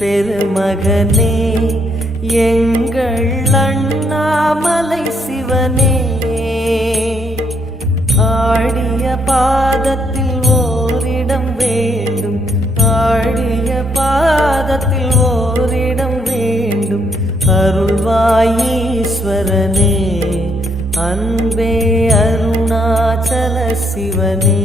பெருமகனே எங்கள் அண்ணாமலை சிவனே, ஆடிய பாதத்தில் ஓரிடம் வேண்டும், ஆடிய பாதத்தில் ஓரிடம் வேண்டும். அருள்வாயீஸ்வரனே, அன்பே அருணாச்சல சிவனே.